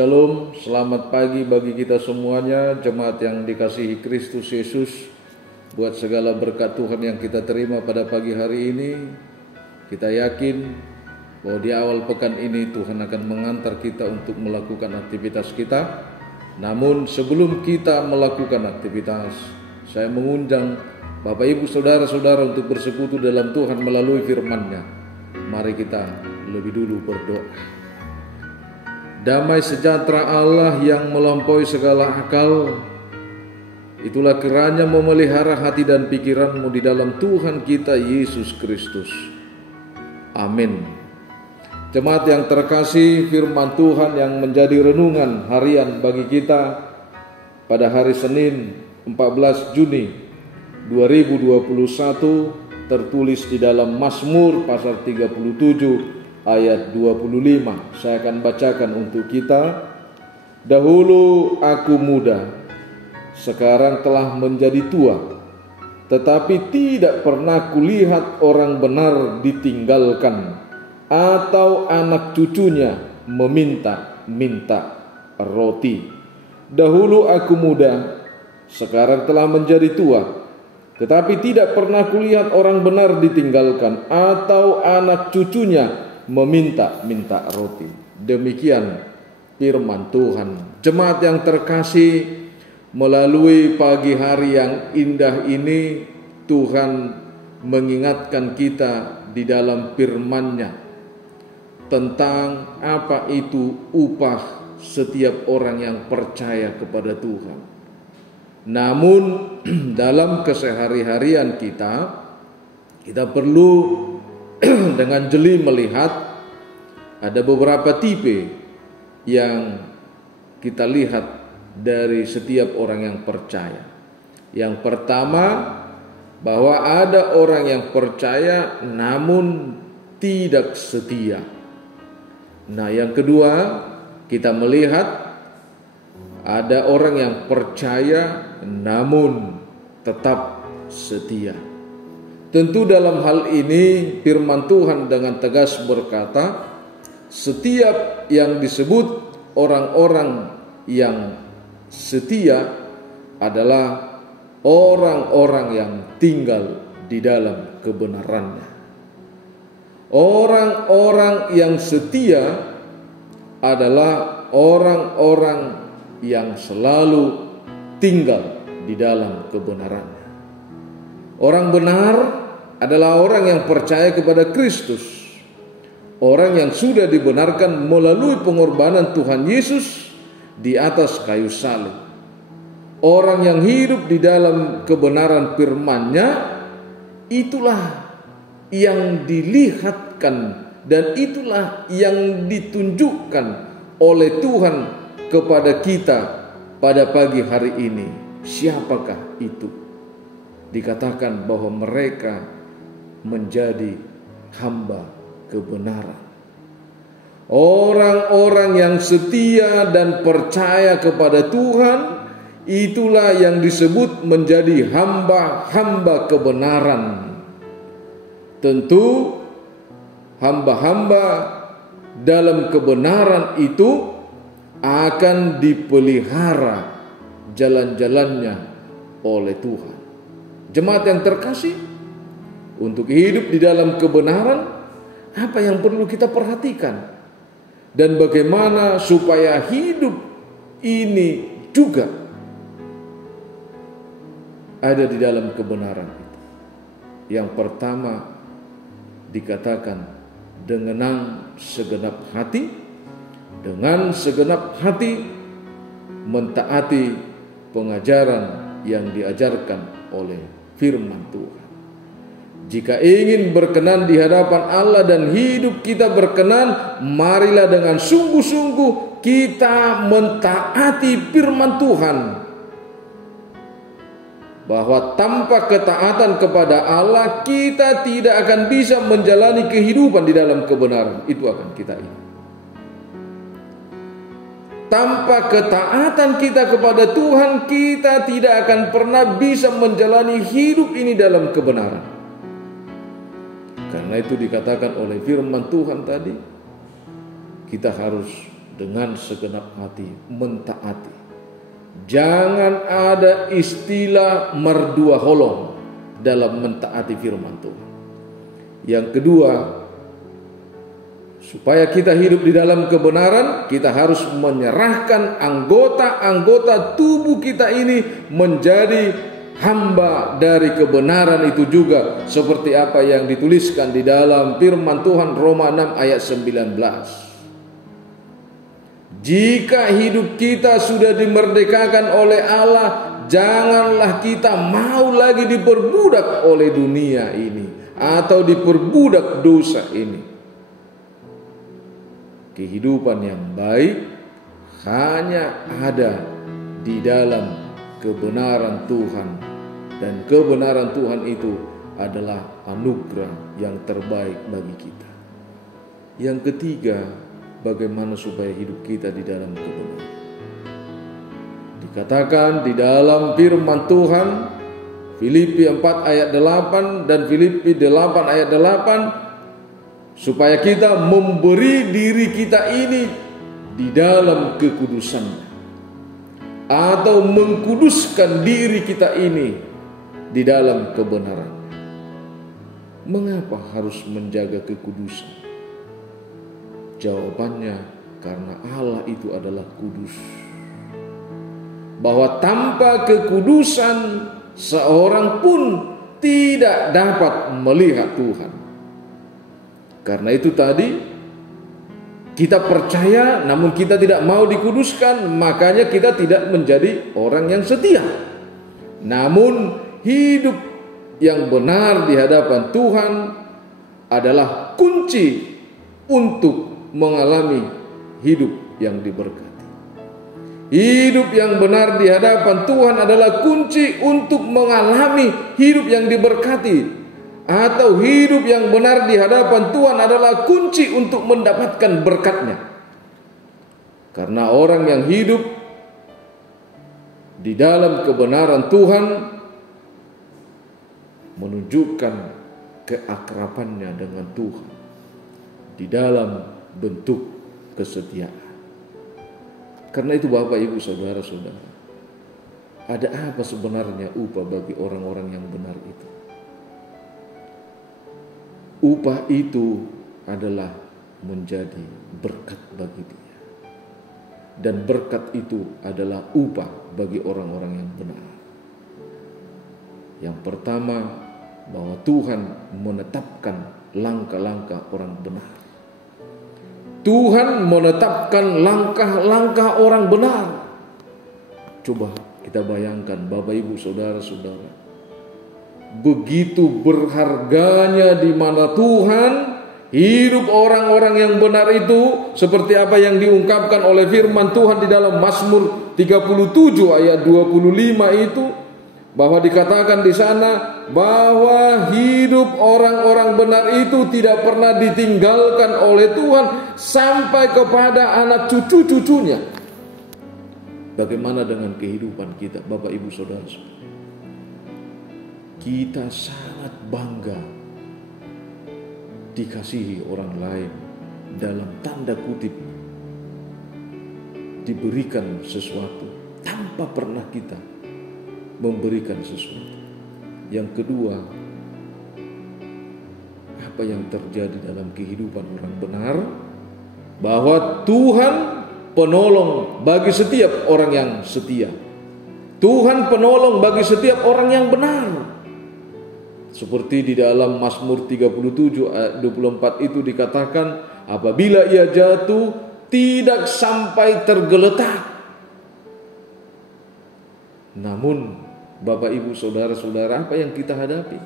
Shalom, selamat pagi bagi kita semuanya, jemaat yang dikasihi Kristus Yesus. Buat segala berkat Tuhan yang kita terima pada pagi hari ini, kita yakin bahwa di awal pekan ini Tuhan akan mengantar kita untuk melakukan aktivitas kita. Namun sebelum kita melakukan aktivitas, saya mengundang Bapak Ibu Saudara-saudara untuk bersekutu dalam Tuhan melalui firman-Nya. Mari kita lebih dulu berdoa. Damai sejahtera Allah yang melampaui segala akal, itulah kiranya memelihara hati dan pikiranmu di dalam Tuhan kita Yesus Kristus. Amin. Jemaat yang terkasih, firman Tuhan yang menjadi renungan harian bagi kita pada hari Senin 14 Juni 2021 tertulis di dalam Mazmur pasal 37 ayat 25. Saya akan bacakan untuk kita. Dahulu aku muda, sekarang telah menjadi tua, tetapi tidak pernah kulihat orang benar ditinggalkan, atau anak cucunya meminta-minta roti. Dahulu aku muda, sekarang telah menjadi tua, tetapi tidak pernah kulihat orang benar ditinggalkan, atau anak cucunya meminta-minta roti. Demikian firman Tuhan. Jemaat yang terkasih, melalui pagi hari yang indah ini, Tuhan mengingatkan kita di dalam firman-Nya tentang apa itu upah setiap orang yang percaya kepada Tuhan. Namun dalam kesehari-harian kita perlu dengan jeli melihat ada beberapa tipe yang kita lihat dari setiap orang yang percaya. Yang pertama, bahwa ada orang yang percaya namun tidak setia. Nah, yang kedua, kita melihat ada orang yang percaya namun tetap setia. Tentu dalam hal ini firman Tuhan dengan tegas berkata, setiap yang disebut orang-orang yang setia adalah orang-orang yang tinggal di dalam kebenarannya. Orang-orang yang setia adalah orang-orang yang selalu tinggal di dalam kebenarannya. Orang benar adalah orang yang percaya kepada Kristus, orang yang sudah dibenarkan melalui pengorbanan Tuhan Yesus di atas kayu salib. Orang yang hidup di dalam kebenaran firman-Nya, itulah yang dilihatkan dan itulah yang ditunjukkan oleh Tuhan kepada kita pada pagi hari ini. Siapakah itu? Dikatakan bahwa mereka menjadi hamba kebenaran. Orang-orang yang setia dan percaya kepada Tuhan, itulah yang disebut menjadi hamba-hamba kebenaran. Tentu hamba-hamba dalam kebenaran itu akan dipelihara jalan-jalannya oleh Tuhan. Jemaat yang terkasih, untuk hidup di dalam kebenaran, apa yang perlu kita perhatikan? Dan bagaimana supaya hidup ini juga ada di dalam kebenaran itu. Yang pertama dikatakan dengan segenap hati, mentaati pengajaran yang diajarkan oleh firman Tuhan. Jika ingin berkenan di hadapan Allah dan hidup kita berkenan, marilah dengan sungguh-sungguh kita mentaati firman Tuhan. Bahwa tanpa ketaatan kepada Allah, kita tidak akan bisa menjalani kehidupan di dalam kebenaran. Itu akan kita ingat. Tanpa ketaatan kita kepada Tuhan, kita tidak akan pernah bisa menjalani hidup ini dalam kebenaran. Karena itu dikatakan oleh firman Tuhan tadi, kita harus dengan segenap hati, mentaati. Jangan ada istilah merdua holong dalam mentaati firman Tuhan. Yang kedua, supaya kita hidup di dalam kebenaran, kita harus menyerahkan anggota-anggota tubuh kita ini menjadi hamba dari kebenaran itu juga, seperti apa yang dituliskan di dalam firman Tuhan Roma 6 ayat 19. Jika hidup kita sudah dimerdekakan oleh Allah, janganlah kita mau lagi diperbudak oleh dunia ini atau diperbudak dosa ini. Kehidupan yang baik hanya ada di dalam kebenaran Tuhan, dan kebenaran Tuhan itu adalah anugerah yang terbaik bagi kita. Yang ketiga, bagaimana supaya hidup kita di dalam kebenaran. Dikatakan di dalam firman Tuhan, Filipi 4 ayat 8 dan Filipi 8 ayat 8, supaya kita memberi diri kita ini di dalam kekudusannya, atau mengkuduskan diri kita ini di dalam kebenaran. Mengapa harus menjaga kekudusan? Jawabannya, karena Allah itu adalah kudus. Bahwa tanpa kekudusan seorang pun tidak dapat melihat Tuhan. Karena itu tadi kita percaya namun kita tidak mau dikuduskan, makanya kita tidak menjadi orang yang setia. Namun hidup yang benar di hadapan Tuhan adalah kunci untuk mengalami hidup yang diberkati. Hidup yang benar di hadapan Tuhan adalah kunci untuk mengalami hidup yang diberkati. Atau hidup yang benar di hadapan Tuhan adalah kunci untuk mendapatkan berkat-Nya. Karena orang yang hidup di dalam kebenaran Tuhan menunjukkan keakrabannya dengan Tuhan di dalam bentuk kesetiaan. Karena itu Bapak, Ibu, Saudara-saudara, ada apa sebenarnya upah bagi orang-orang yang benar itu? Upah itu adalah menjadi berkat bagi dia. Dan berkat itu adalah upah bagi orang-orang yang benar. Yang pertama, bahwa Tuhan menetapkan langkah-langkah orang benar. Tuhan menetapkan langkah-langkah orang benar. Coba kita bayangkan Bapak, Ibu, Saudara-saudara, begitu berharganya di mana Tuhan hidup orang-orang yang benar itu, seperti apa yang diungkapkan oleh firman Tuhan di dalam Mazmur 37 ayat 25 itu, bahwa dikatakan di sana bahwa hidup orang-orang benar itu tidak pernah ditinggalkan oleh Tuhan sampai kepada anak cucu-cucunya. Bagaimana dengan kehidupan kita, Bapak, Ibu, Saudara-saudara? Kita sangat bangga dikasihi orang lain, dalam tanda kutip diberikan sesuatu tanpa pernah kita memberikan sesuatu. Yang kedua, apa yang terjadi dalam kehidupan orang benar? Bahwa Tuhan penolong bagi setiap orang yang setia. Tuhan penolong bagi setiap orang yang benar. Seperti di dalam Mazmur 37 ayat 24 itu dikatakan, apabila ia jatuh tidak sampai tergeletak. Namun Bapak, Ibu, Saudara-saudara, apa yang kita hadapi?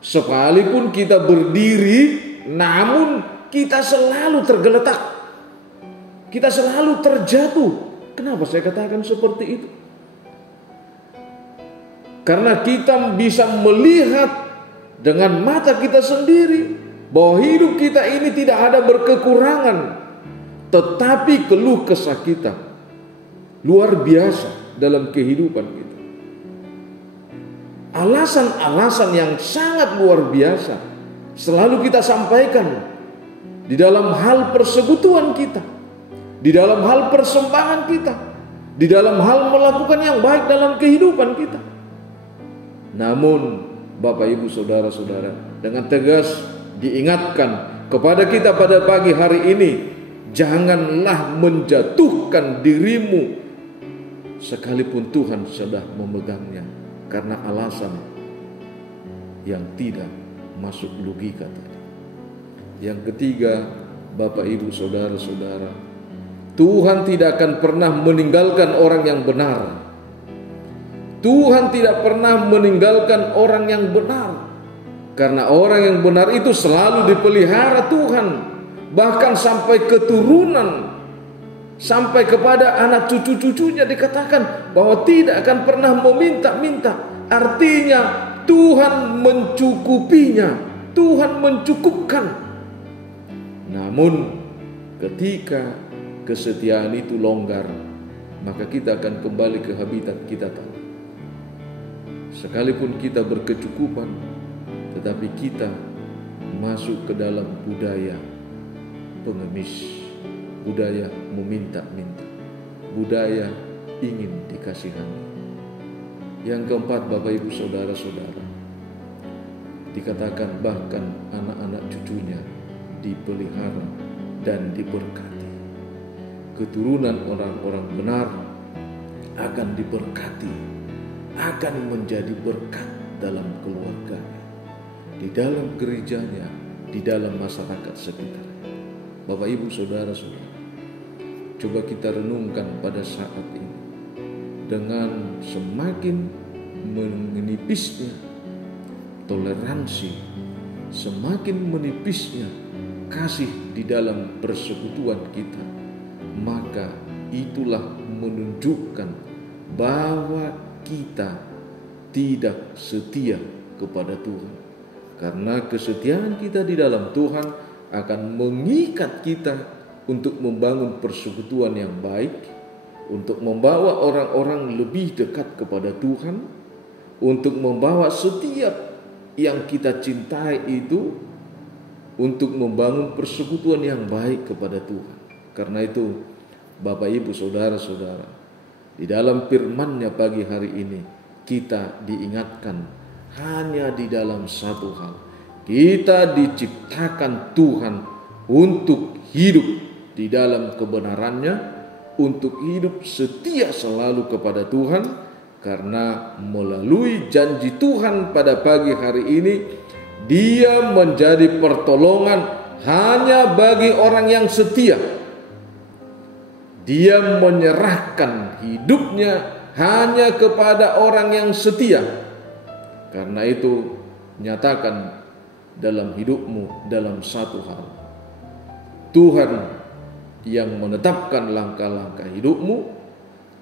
Sekalipun kita berdiri, namun kita selalu tergeletak. Kita selalu terjatuh. Kenapa saya katakan seperti itu? Karena kita bisa melihat dengan mata kita sendiri bahwa hidup kita ini tidak ada berkekurangan, tetapi keluh kesah kita luar biasa dalam kehidupan kita. Alasan-alasan yang sangat luar biasa selalu kita sampaikan di dalam hal persekutuan kita. di dalam hal persembahan kita, di dalam hal melakukan yang baik dalam kehidupan kita. Namun Bapak Ibu Saudara-saudara, dengan tegas diingatkan kepada kita pada pagi hari ini, janganlah menjatuhkan dirimu sekalipun Tuhan sudah memegangnya karena alasan yang tidak masuk logika tadi. Yang ketiga, Bapak Ibu Saudara-saudara, Tuhan tidak akan pernah meninggalkan orang yang benar. Tuhan tidak pernah meninggalkan orang yang benar, karena orang yang benar itu selalu dipelihara Tuhan, bahkan sampai keturunan, sampai kepada anak cucu-cucunya dikatakan bahwa tidak akan pernah meminta-minta. Artinya Tuhan mencukupinya, Tuhan mencukupkan. Namun ketika kesetiaan itu longgar, maka kita akan kembali ke habitat kita tadi. Sekalipun kita berkecukupan, tetapi kita masuk ke dalam budaya pengemis, budaya meminta-minta, budaya ingin dikasihani. Yang keempat, Bapak Ibu Saudara-saudara, dikatakan bahkan anak-anak cucunya dipelihara dan diberkati. Keturunan orang-orang benar akan diberkati, akan menjadi berkat dalam keluarganya, di dalam gerejanya, di dalam masyarakat sekitarnya. Bapak Ibu Saudara-saudara, coba kita renungkan pada saat ini, dengan semakin menipisnya toleransi, semakin menipisnya kasih di dalam persekutuan kita, maka itulah menunjukkan bahwa kita tidak setia kepada Tuhan. Karena kesetiaan kita di dalam Tuhan akan mengikat kita untuk membangun persekutuan yang baik, untuk membawa orang-orang lebih dekat kepada Tuhan, untuk membawa setiap yang kita cintai itu untuk membangun persekutuan yang baik kepada Tuhan. Karena itu Bapak Ibu Saudara-saudara, di dalam firman-Nya pagi hari ini kita diingatkan hanya di dalam satu hal. Kita diciptakan Tuhan untuk hidup di dalam kebenaran-Nya, untuk hidup setia selalu kepada Tuhan, karena melalui janji Tuhan pada pagi hari ini, Dia menjadi pertolongan hanya bagi orang yang setia. Dia menyerahkan hidupnya hanya kepada orang yang setia. Karena itu, nyatakan dalam hidupmu dalam satu hal. Tuhan yang menetapkan langkah-langkah hidupmu,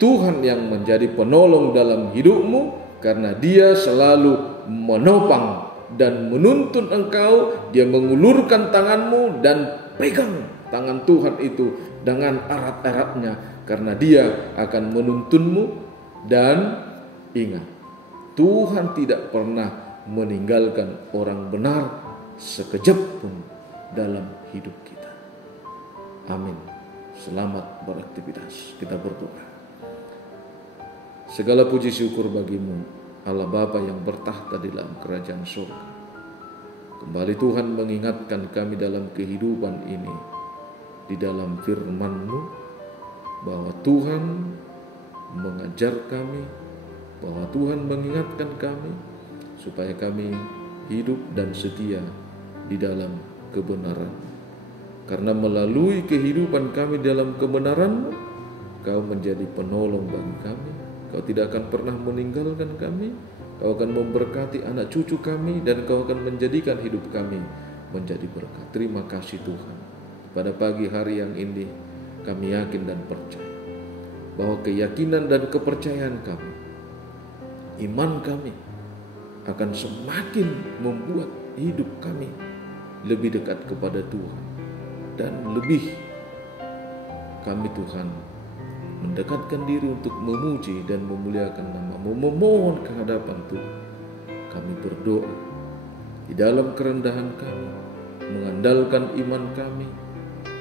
Tuhan yang menjadi penolong dalam hidupmu, karena Dia selalu menopang dan menuntun engkau. Dia mengulurkan tanganmu dan pegang tangan Tuhan itu dengan erat-eratnya, karena Dia akan menuntunmu. Dan ingat, Tuhan tidak pernah meninggalkan orang benar sekejap pun dalam hidup kita. Amin. Selamat beraktivitas. Kita berdoa. Segala puji syukur bagimu, Allah Bapa yang bertahta di dalam kerajaan surga. Kembali Tuhan mengingatkan kami dalam kehidupan ini, di dalam firman-Mu, bahwa Tuhan mengajar kami, bahwa Tuhan mengingatkan kami supaya kami hidup dan setia di dalam kebenaran. Karena melalui kehidupan kami dalam kebenaran-Mu, Kau menjadi penolong bagi kami. Kau tidak akan pernah meninggalkan kami. Kau akan memberkati anak cucu kami, dan Kau akan menjadikan hidup kami menjadi berkat. Terima kasih Tuhan. Pada pagi hari yang ini kami yakin dan percaya bahwa keyakinan dan kepercayaan kami, iman kami akan semakin membuat hidup kami lebih dekat kepada Tuhan, dan lebih kami Tuhan mendekatkan diri untuk memuji dan memuliakan nama-Mu, memohon kehadapan Tuhan. Kami berdoa di dalam kerendahan kami, mengandalkan iman kami,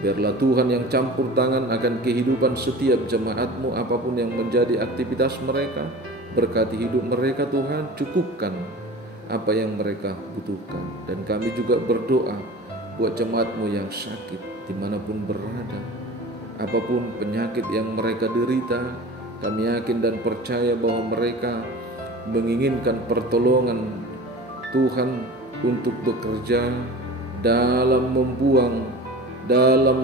Biarlah Tuhan yang campur tangan akan kehidupan setiap jemaat-Mu, apapun yang menjadi aktivitas mereka. Berkati hidup mereka Tuhan, cukupkan apa yang mereka butuhkan. Dan kami juga berdoa buat jemaat-Mu yang sakit dimanapun berada. Apapun penyakit yang mereka derita, kami yakin dan percaya bahwa mereka menginginkan pertolongan Tuhan untuk bekerja dalam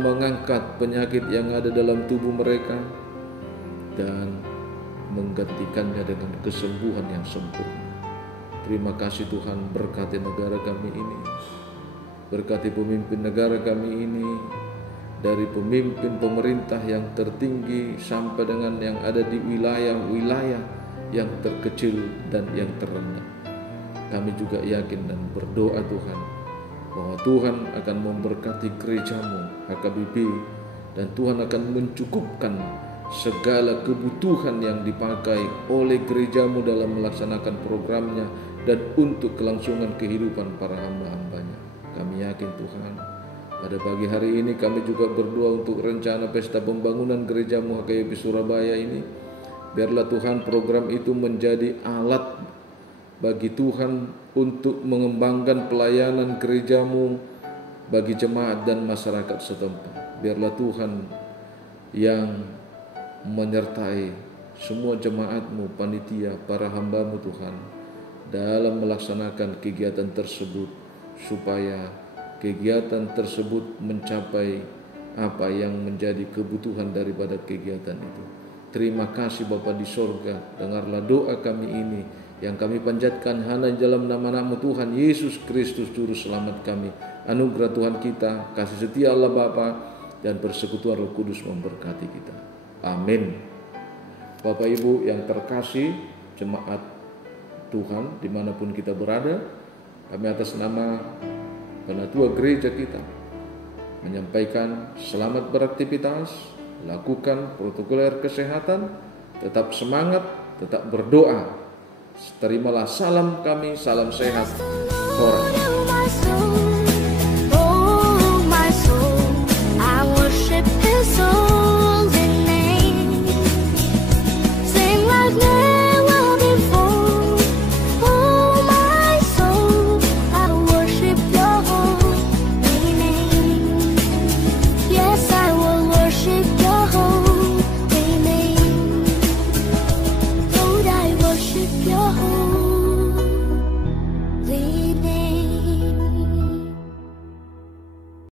mengangkat penyakit yang ada dalam tubuh mereka dan menggantikannya dengan kesembuhan yang sempurna. Terima kasih Tuhan, berkati negara kami ini, berkati pemimpin negara kami ini, dari pemimpin pemerintah yang tertinggi sampai dengan yang ada di wilayah-wilayah yang terkecil dan yang terendah. Kami juga yakin dan berdoa Tuhan, bahwa Tuhan akan memberkati gereja-Mu HKBP, dan Tuhan akan mencukupkan segala kebutuhan yang dipakai oleh gereja-Mu dalam melaksanakan programnya dan untuk kelangsungan kehidupan para hamba-hamba-Nya. Kami yakin Tuhan, pada pagi hari ini kami juga berdoa untuk rencana pesta pembangunan gereja-Mu HKBP Surabaya ini. Biarlah Tuhan program itu menjadi alat bagi Tuhan untuk mengembangkan pelayanan gereja-Mu bagi jemaat dan masyarakat setempat. Biarlah Tuhan yang menyertai semua jemaat-Mu, panitia, para hamba-Mu Tuhan, dalam melaksanakan kegiatan tersebut, supaya kegiatan tersebut mencapai apa yang menjadi kebutuhan daripada kegiatan itu. Terima kasih Bapa di sorga, dengarlah doa kami ini yang kami panjatkan hanya dalam nama-Mu Tuhan Yesus Kristus Juru Selamat kami. Anugerah Tuhan kita, kasih setia Allah Bapa, dan persekutuan Roh Kudus memberkati kita. Amin. Bapak Ibu yang terkasih, jemaat Tuhan dimanapun kita berada, kami atas nama Penatua Gereja kita menyampaikan selamat beraktivitas, lakukan protokoler kesehatan, tetap semangat, tetap berdoa. Terimalah salam kami, salam sehat. Koras.